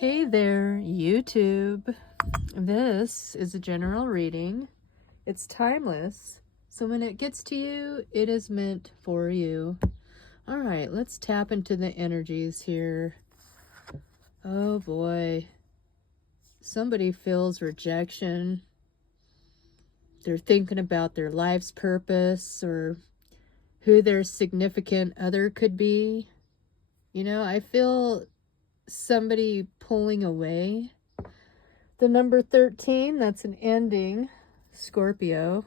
Hey there, YouTube. This is a general reading. It's timeless, so when it gets to you, it is meant for you. All right, let's tap into the energies here. Oh boy. Somebody feels rejection. They're thinking about their life's purpose or who their significant other could be. You know, I feel somebody pulling away. The number 13, that's an ending, Scorpio.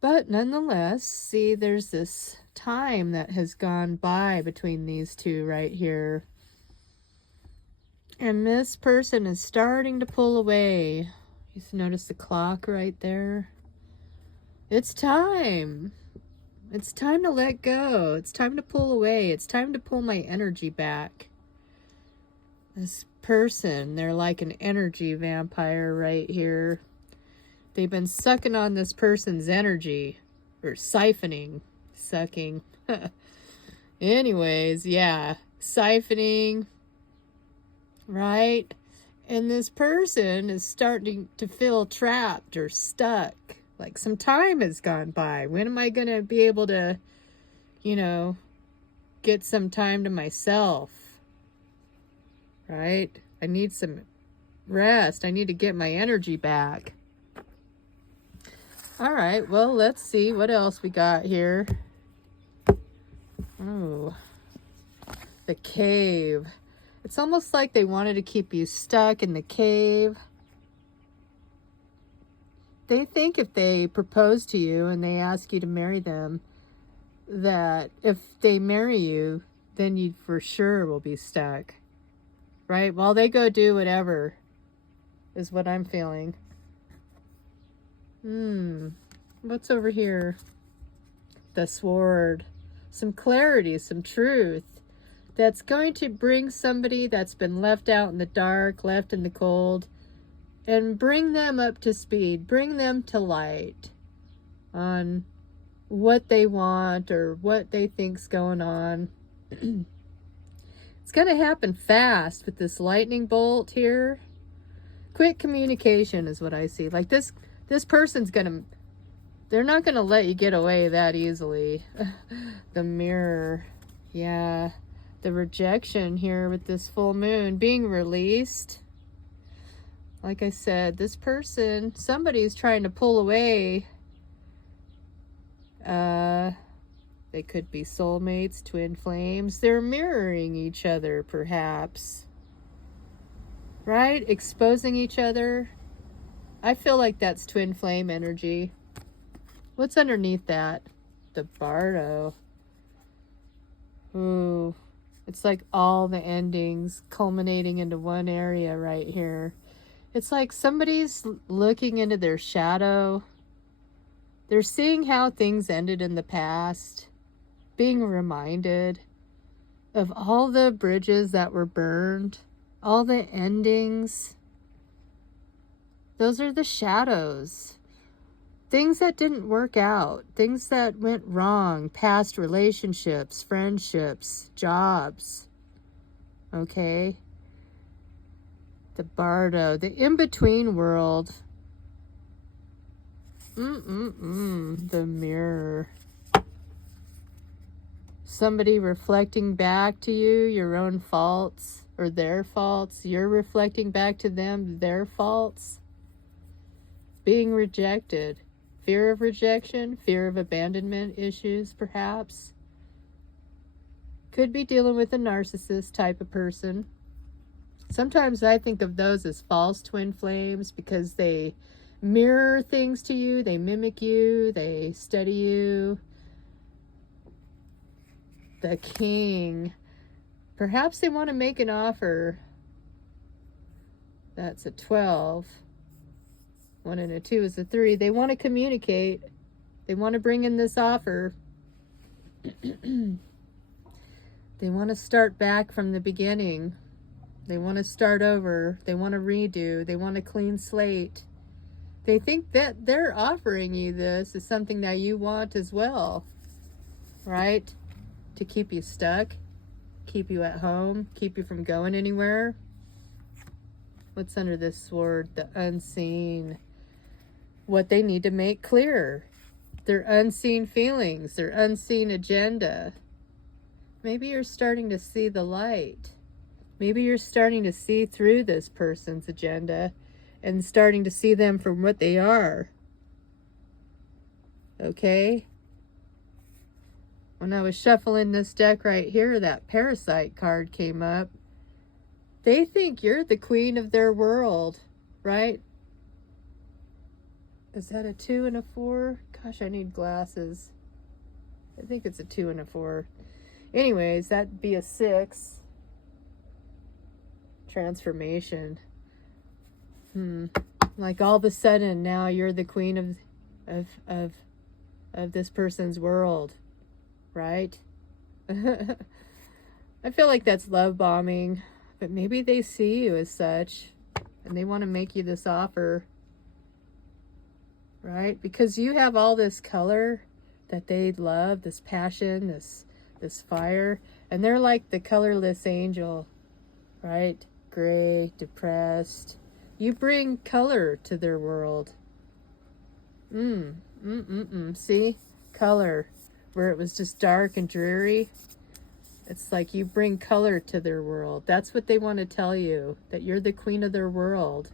But nonetheless, see, there's this time that has gone by between these two right here. And this person is starting to pull away. You notice the clock right there? It's time. It's time to let go. It's time to pull away. It's time to pull my energy back. This person, they're like an energy vampire right here. They've been sucking on this person's energy, or siphoning, sucking. Anyways, yeah, siphoning, right? And this person is starting to feel trapped or stuck. Like some time has gone by. When am I going to be able to, get some time to myself? Right? I need some rest. I need to get my energy back. All right, well, let's see what else we got here. Oh, the cave. It's almost like they wanted to keep you stuck in the cave. They think if they propose to you and they ask you to marry them, that if they marry you, then you for sure will be stuck. Right? While they go do whatever is what I'm feeling. What's over here? The sword. Some clarity, some truth. That's going to bring somebody that's been left out in the dark, left in the cold, and bring them up to speed. Bring them to light on what they want or what they think's going on. It's going to happen fast with this lightning bolt here. Quick communication is what I see. Like this person's they're not going to let you get away that easily. The mirror. Yeah. The rejection here with this full moon being released. Like I said, this person, somebody's trying to pull away. They could be soulmates, twin flames. They're mirroring each other, perhaps. Right? Exposing each other. I feel like that's twin flame energy. What's underneath that? The bardo. Ooh. It's like all the endings culminating into one area right here. It's like somebody's looking into their shadow. They're seeing how things ended in the past. Being reminded of all the bridges that were burned. All the endings. Those are the shadows. Things that didn't work out. Things that went wrong. Past relationships, friendships, jobs. Okay? The bardo. The in-between world. The mirror. Somebody reflecting back to you your own faults or their faults. You're reflecting back to them their faults. Being rejected. Fear of rejection, fear of abandonment issues, perhaps. Could be dealing with a narcissist type of person. Sometimes I think of those as false twin flames because they mirror things to you, they mimic you, they study you. The king. Perhaps they want to make an offer. That's a 12. 1 and a 2 is a 3. They want to communicate. They want to bring in this offer. They want to start back from the beginning. They want to start over. They want to redo. They want a clean slate. They think that they're offering you this is something that you want as well. Right? To keep you stuck. keep you at home, keep you from going anywhere. What's under this sword? The unseen. What they need to make clear. Their unseen feelings, their unseen agenda. Maybe you're starting to see the light. Maybe you're starting to see through this person's agenda and starting to see them for what they are. Okay? When I was shuffling this deck right here, that Parasite card came up. They think you're the queen of their world, right? Is that a 2 and a 4? Gosh, I need glasses. I think it's a 2 and a 4. Anyways, that'd be a 6. Transformation. Like all of a sudden now you're the queen of this person's world, right? I feel like that's love bombing, but maybe they see you as such and they want to make you this offer, right? Because you have all this color that they love, this passion, this fire, and they're like the colorless angel, right? Gray, depressed. You bring color to their world. See? Color. Where it was just dark and dreary. It's like you bring color to their world. That's what they want to tell you. That you're the queen of their world.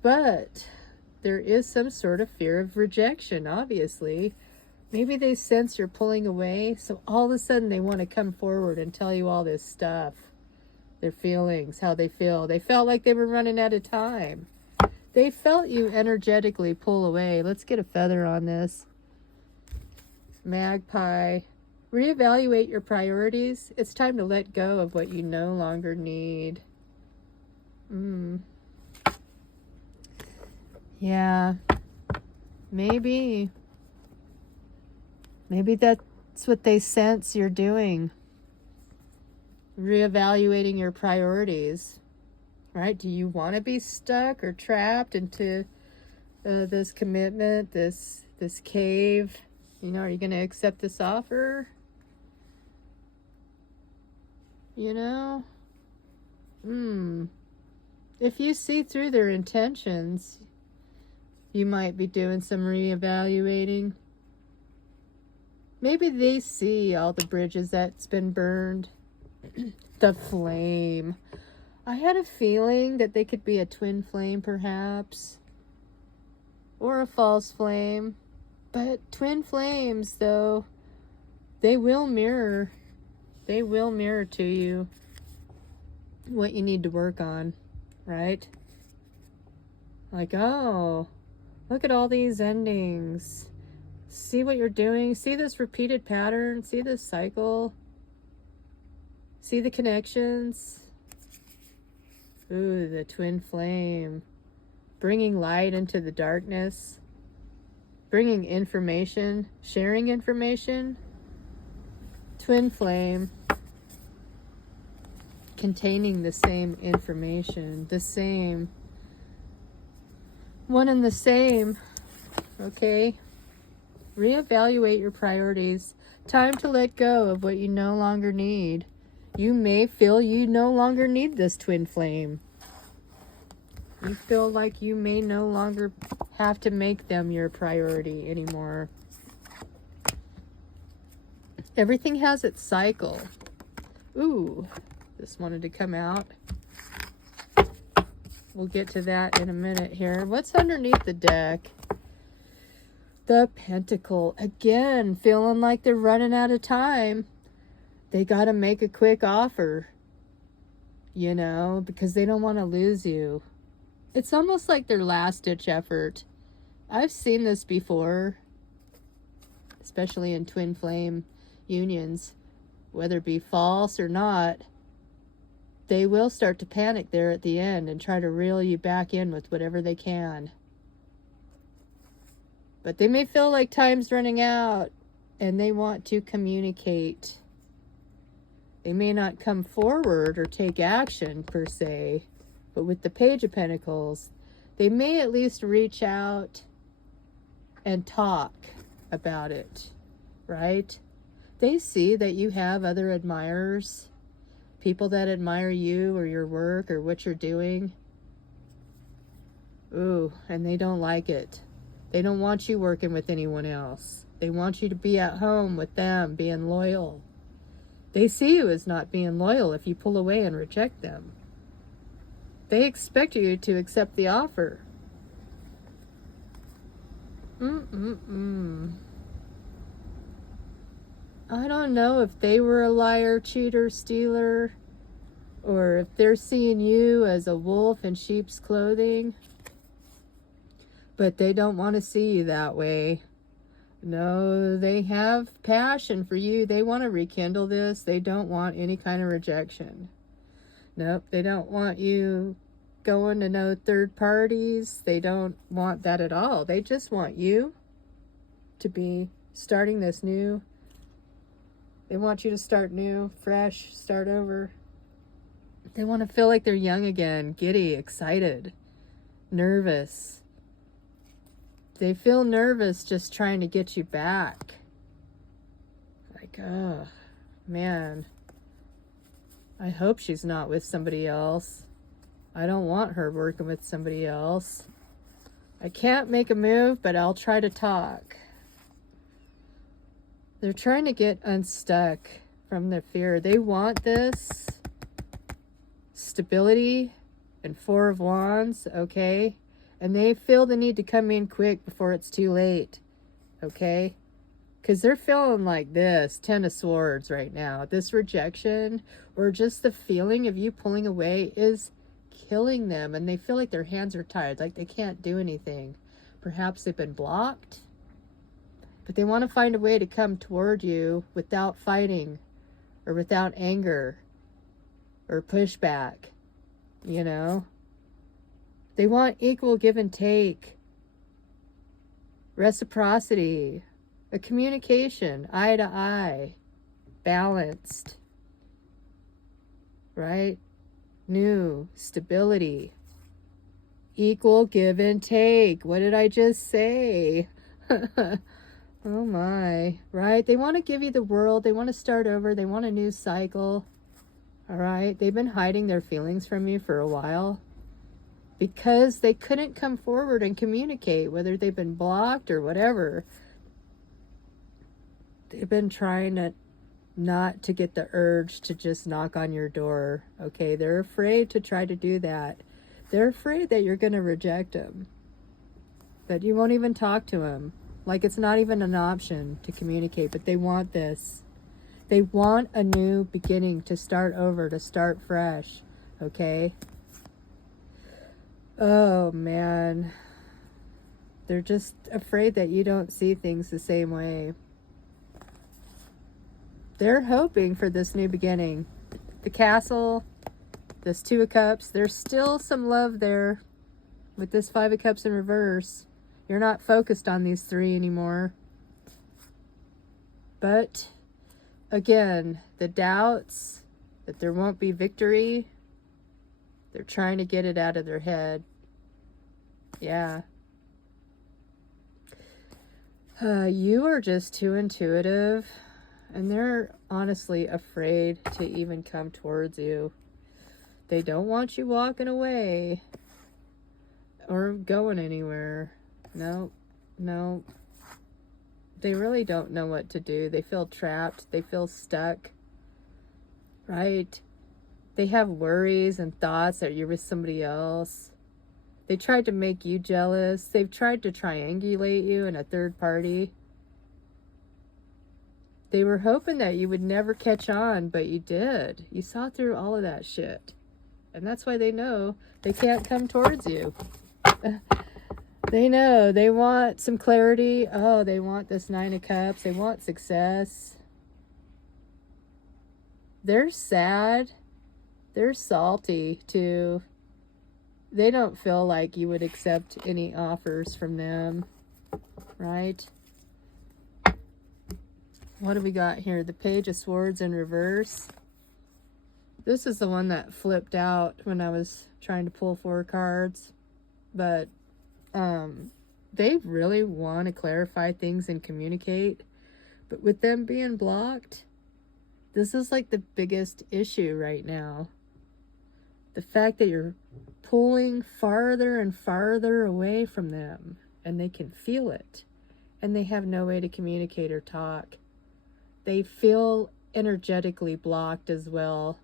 But there is some sort of fear of rejection, obviously. Maybe they sense you're pulling away. So all of a sudden they want to come forward and tell you all this stuff. Their feelings, how they feel. They felt like they were running out of time. They felt you energetically pull away. Let's get a feather on this. Magpie. Reevaluate your priorities. It's time to let go of what you no longer need. Yeah. Maybe. Maybe that's what they sense you're doing. Reevaluating your priorities, right? Do you want to be stuck or trapped into this commitment, this cave? You know, are you going to accept this offer? You know? If you see through their intentions, you might be doing some reevaluating. Maybe they see all the bridges that's been burned. The flame. I had a feeling that they could be a twin flame, perhaps. Or a false flame. But twin flames, though, they will mirror. They will mirror to you what you need to work on, right? Like, oh, look at all these endings. See what you're doing. See this repeated pattern. See this cycle. See the connections? Ooh, the twin flame. Bringing light into the darkness. Bringing information. Sharing information. Twin flame. Containing the same information. The same. One and the same. Okay? Reevaluate your priorities. Time to let go of what you no longer need. You may feel you no longer need this twin flame. You feel like you may no longer have to make them your priority anymore. Everything has its cycle. Ooh, this wanted to come out. We'll get to that in a minute here. What's underneath the deck? The Pentacle. Again, feeling like they're running out of time. They got to make a quick offer, you know, because they don't want to lose you. It's almost like their last-ditch effort. I've seen this before, especially in twin flame unions, whether it be false or not. They will start to panic there at the end and try to reel you back in with whatever they can. But they may feel like time's running out and they want to communicate. They may not come forward or take action per se, but with the Page of Pentacles, they may at least reach out and talk about it, right? they see that you have other admirers, people that admire you or your work or what you're doing. Ooh, and they don't like it. They don't want you working with anyone else. They want you to be at home with them, being loyal. They see you as not being loyal if you pull away and reject them. They expect you to accept the offer. I don't know if they were a liar, cheater, stealer, or if they're seeing you as a wolf in sheep's clothing. But they don't want to see you that way. No, they have passion for you. They want to rekindle this. They don't want any kind of rejection. Nope, they don't want you going to no third parties. They don't want that at all. They just want you to be starting this new. They want you to start new, fresh, start over. They want to feel like they're young again, giddy, excited, nervous. They feel nervous just trying to get you back. Like, oh, man. I hope she's not with somebody else. I don't want her working with somebody else. I can't make a move, but I'll try to talk. They're trying to get unstuck from their fear. They want this stability and Four of Wands, okay? And they feel the need to come in quick before it's too late, okay? Because they're feeling like this, Ten of Swords right now. This rejection or just the feeling of you pulling away is killing them. And they feel like their hands are tied, like they can't do anything. Perhaps they've been blocked. But they want to find a way to come toward you without fighting or without anger or pushback, you know? They want equal give and take, reciprocity, a communication, eye to eye, balanced, right? New, stability, equal give and take. What did I just say? Oh my, right? They want to give you the world. They want to start over. They want a new cycle, all right? They've been hiding their feelings from you for a while, because they couldn't come forward and communicate, whether they've been blocked or whatever. They've been trying not to get the urge to just knock on your door, okay? They're afraid to try to do that. They're afraid that you're going to reject them, that you won't even talk to them. Like it's not even an option to communicate, but they want this. They want a new beginning, to start over, to start fresh, okay? Oh, man. They're just afraid that you don't see things the same way. They're hoping for this new beginning. The Castle, this Two of Cups, there's still some love there with this Five of Cups in reverse. You're not focused on these three anymore. But, again, the doubts that there won't be victory, they're trying to get it out of their head. Yeah. You are just too intuitive. And they're honestly afraid to even come towards you. They don't want you walking away or going anywhere. No, no. They really don't know what to do. They feel trapped. They feel stuck. Right? They have worries and thoughts that you're with somebody else. They tried to make you jealous. They've tried to triangulate you in a third party. They were hoping that you would never catch on, but you did. You saw through all of that shit. And that's why they know they can't come towards you. They know. They want some clarity. Oh, they want this Nine of Cups. They want success. They're sad. They're salty, too. They don't feel like you would accept any offers from them, right? What do we got here? The Page of Swords in reverse. This is the one that flipped out when I was trying to pull 4 cards. But they really want to clarify things and communicate. But with them being blocked, this is like the biggest issue right now. The fact that you're pulling farther and farther away from them, and they can feel it, and they have no way to communicate or talk. They feel energetically blocked as well.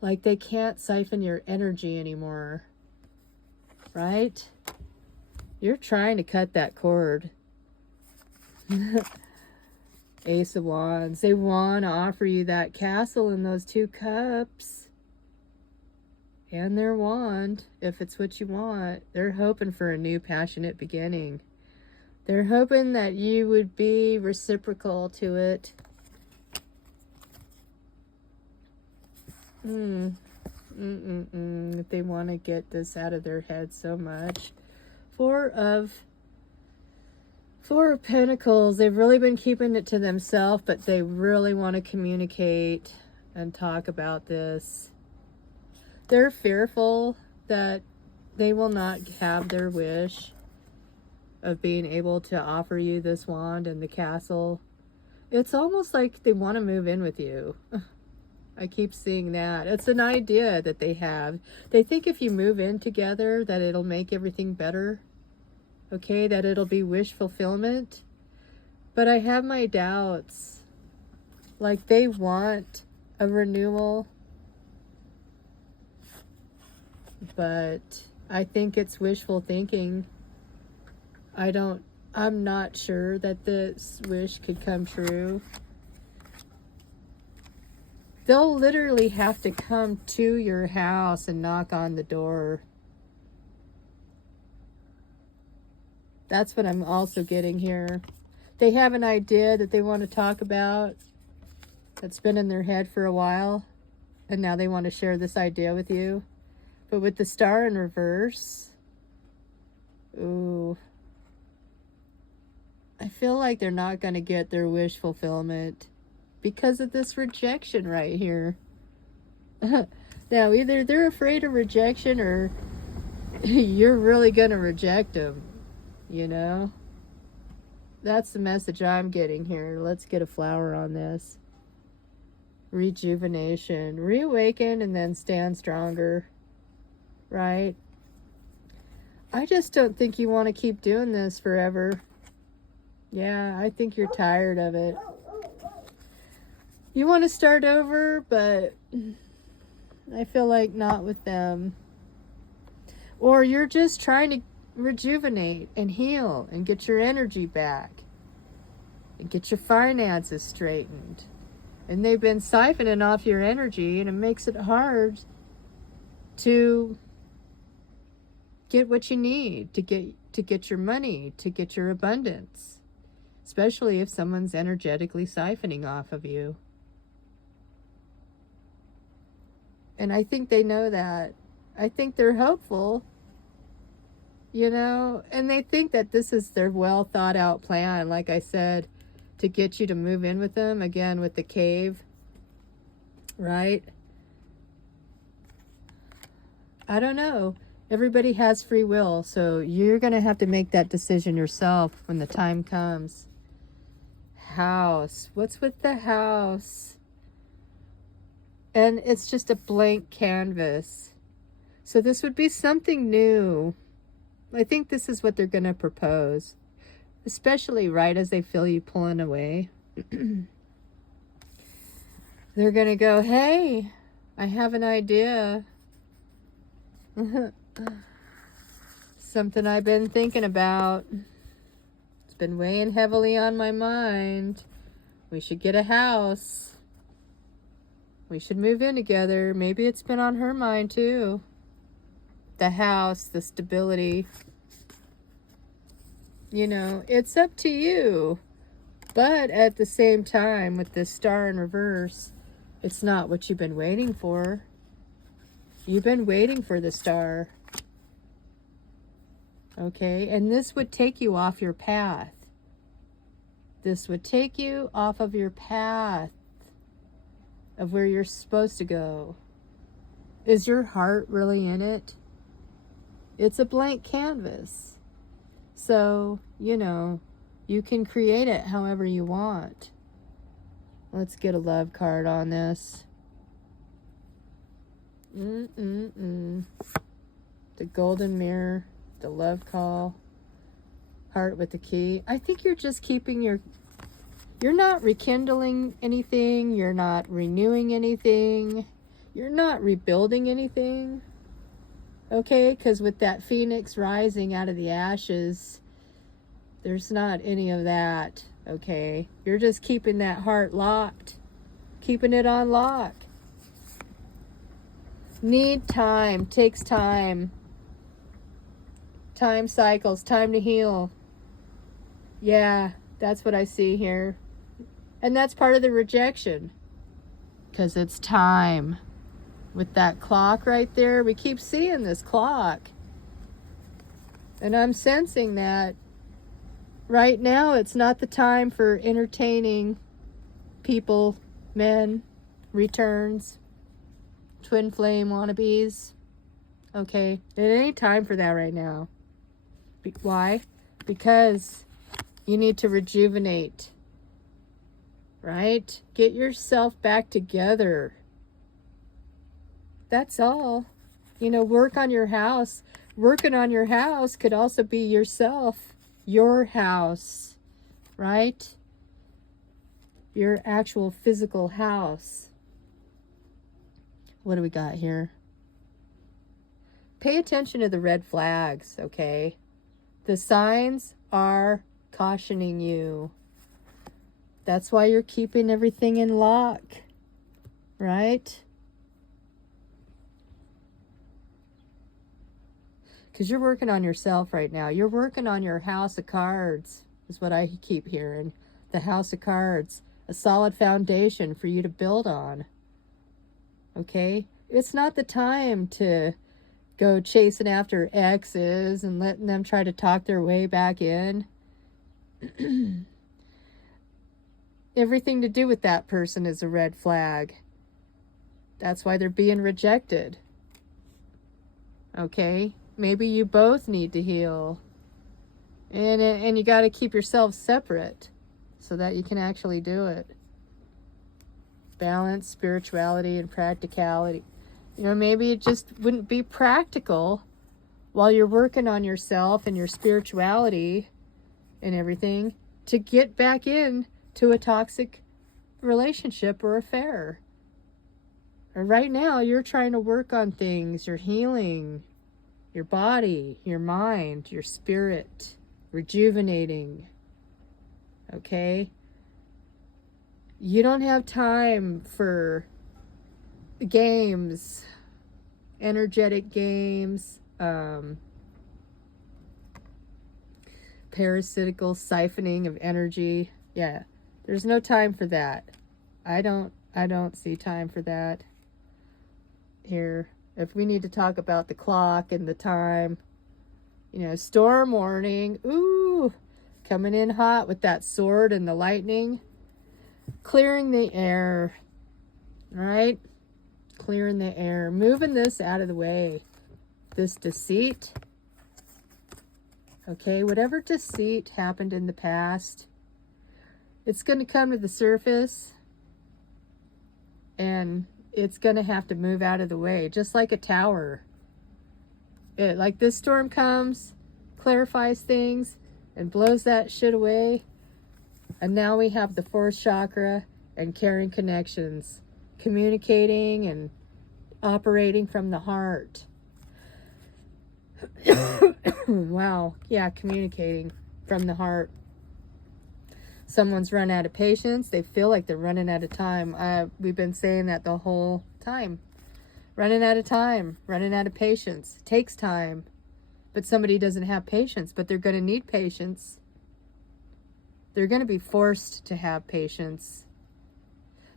Like they can't siphon your energy anymore. Right? You're trying to cut that cord. Ace of Wands. They want to offer you that castle and those 2 cups. And their wand, if it's what you want. They're hoping for a new passionate beginning. They're hoping that you would be reciprocal to it. They want to get this out of their head so much. Four of Pentacles. They've really been keeping it to themselves, but they really want to communicate and talk about this. They're fearful that they will not have their wish of being able to offer you this wand and the castle. It's almost like they want to move in with you. I keep seeing that. It's an idea that they have. They think if you move in together that it'll make everything better. Okay, that it'll be wish fulfillment. But I have my doubts. Like they want a renewal. But I think it's wishful thinking. I'm not sure that this wish could come true. They'll literally have to come to your house and knock on the door. That's what I'm also getting here. They have an idea that they want to talk about that's been in their head for a while, and now they want to share this idea with you. But with the Star in reverse, ooh, I feel like they're not going to get their wish fulfillment because of this rejection right here. Now, either they're afraid of rejection or you're really going to reject them, you know? That's the message I'm getting here. Let's get a flower on this. Rejuvenation. Reawaken and then stand stronger. Right? I just don't think you want to keep doing this forever. Yeah, I think you're tired of it. You want to start over, but I feel like not with them. Or you're just trying to rejuvenate and heal and get your energy back and get your finances straightened. And they've been siphoning off your energy, and it makes it hard to get what you need, to get your money, to get your abundance, especially if someone's energetically siphoning off of you. And I think they know that. I think they're hopeful, you know, and they think that this is their well thought out plan, like I said, to get you to move in with them, again with the cave, right? I don't know. Everybody has free will, so you're going to have to make that decision yourself when the time comes. House. What's with the house? And it's just a blank canvas. So this would be something new. I think this is what they're going to propose, especially right as they feel you pulling away. They're going to go, hey, I have an idea. Something I've been thinking about. It's been weighing heavily on my mind. We should get a house. We should move in together. Maybe it's been on her mind too. The house, the stability. You know, it's up to you. But at the same time, with this Star in reverse, it's not what you've been waiting for. You've been waiting for the Star. Okay, and this would take you off your path. This would take you off of your path of where you're supposed to go. Is your heart really in it? It's a blank canvas. So, you know, you can create it however you want. Let's get a love card on this. The golden mirror, the love call, heart with the key. I think you're just keeping you're not rekindling anything. You're not renewing anything. You're not rebuilding anything. Okay, because with that phoenix rising out of the ashes, there's not any of that. Okay, you're just keeping that heart locked, keeping it on lock. Need time, takes time. Time cycles, time to heal. Yeah, that's what I see here. And that's part of the rejection. Because it's time. With that clock right there, we keep seeing this clock. And I'm sensing that right now it's not the time for entertaining people, men, returns, twin flame wannabes. Okay, it ain't time for that right now. Why? Because you need to rejuvenate, right? Get yourself back together. That's all. You know, work on your house. Working on your house could also be yourself, your house, right? Your actual physical house. What do we got here? Pay attention to the red flags, okay? The signs are cautioning you. That's why you're keeping everything in lock, right? Because you're working on yourself right now. You're working on your house of cards, is what I keep hearing. The house of cards. A solid foundation for you to build on. Okay? It's not the time to go chasing after exes and letting them try to talk their way back in. Everything to do with that person is a red flag. That's why they're being rejected. Okay? Maybe you both need to heal. And you got to keep yourselves separate so that you can actually do it. Balance, spirituality, and practicality. You know, maybe it just wouldn't be practical while you're working on yourself and your spirituality and everything to get back in to a toxic relationship or affair. Or right now, you're trying to work on things. You're healing your body, your mind, your spirit, rejuvenating. Okay? You don't have time for games, energetic games, parasitical siphoning of energy. Yeah, there's no time for that. I don't see time for that here. If we need to talk about the clock and the time, you know, storm warning. Ooh, coming in hot with that sword and the lightning. Clearing the air, right? Clearing the air. Moving this out of the way. This deceit. Okay, whatever deceit happened in the past, it's going to come to the surface. And it's going to have to move out of the way, just like a tower. Like this storm comes, clarifies things, and blows that shit away. And now we have the fourth chakra and caring connections, communicating and operating from the heart. Wow, yeah, communicating from the heart. Someone's run out of patience. They feel like they're running out of time. We've been saying that the whole time. Running out of time, running out of patience. It takes time. But somebody doesn't have patience, but they're going to need patience. They're going to be forced to have patience.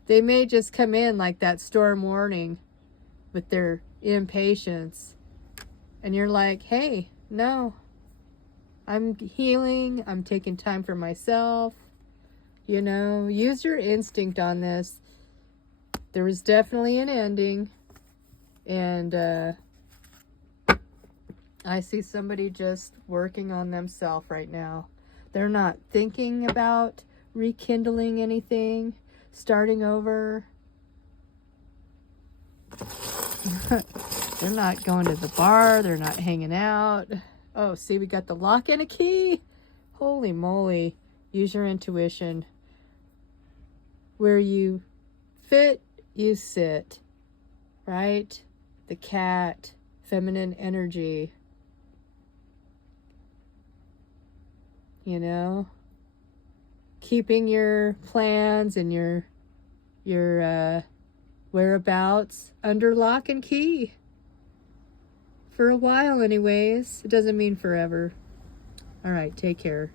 They may just come in like that storm warning with their impatience. And you're like, hey, no. I'm healing. I'm taking time for myself. You know, use your instinct on this. There was definitely an ending. And I see somebody just working on themselves right now. They're not thinking about rekindling anything. starting over. They're not going to the bar. They're not hanging out. Oh, see, we got the lock and a key. Holy moly. Use your intuition. Where you fit, you sit. Right? The cat, feminine energy. You know? Keeping your plans and your whereabouts under lock and key. For a while anyways. It doesn't mean forever. All right, take care.